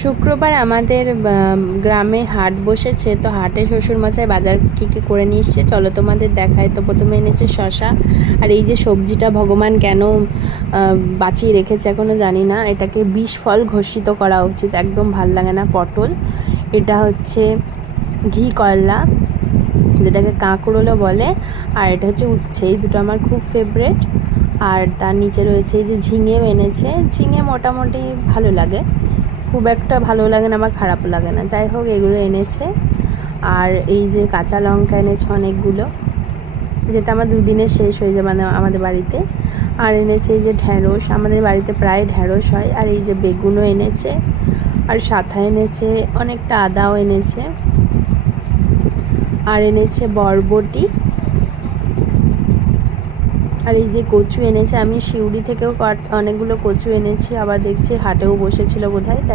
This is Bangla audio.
শুক্রবার আমাদের গ্রামে হাট বসেছে, তো হাটে শ্বশুরমশাই বাজার কী কী করে নিয়ে এসছে চলো তোমাদের দেখায়। তো প্রথমে এনেছে শশা, আর এই যে সবজিটা ভগবান কেন বাঁচিয়ে রেখেছে এখনও জানি না, এটাকে বিষ ফল ঘোষিত করা উচিত, একদম ভাল লাগে না। পটল, এটা হচ্ছে ঘি করলা যেটাকে কাঁকরোলও বলে, আর এটা হচ্ছে উচ্ছে। এই দুটো আমার খুব ফেভারেট। আর তার নিচে রয়েছে এই যে ঝিঙেও এনেছে। ঝিঙে মোটামুটি ভালো লাগে, খুব একটা ভালো লাগে না, আমার খারাপও লাগে না, যাই হোক এগুলো এনেছে। আর এই যে কাঁচা লঙ্কা এনেছে অনেকগুলো, যেটা আমার দুদিনে শেষ হয়ে যাবে মানে আমাদের বাড়িতে। আর এনেছে এই যে ঢ্যাঁড়স, আমাদের বাড়িতে প্রায় ঢ্যাঁড়স হয়। আর এই যে বেগুনও এনেছে, আর সাথা এনেছে, অনেকটা আদাও এনেছে, আর এনেছে বরবটি, আর এই যে কচু এনেছে। আমি শিউরি থেকেও অনেকগুলো কচু এনেছি, আবার দেখছি হাটেও বসেছিল বোধহয়, তাই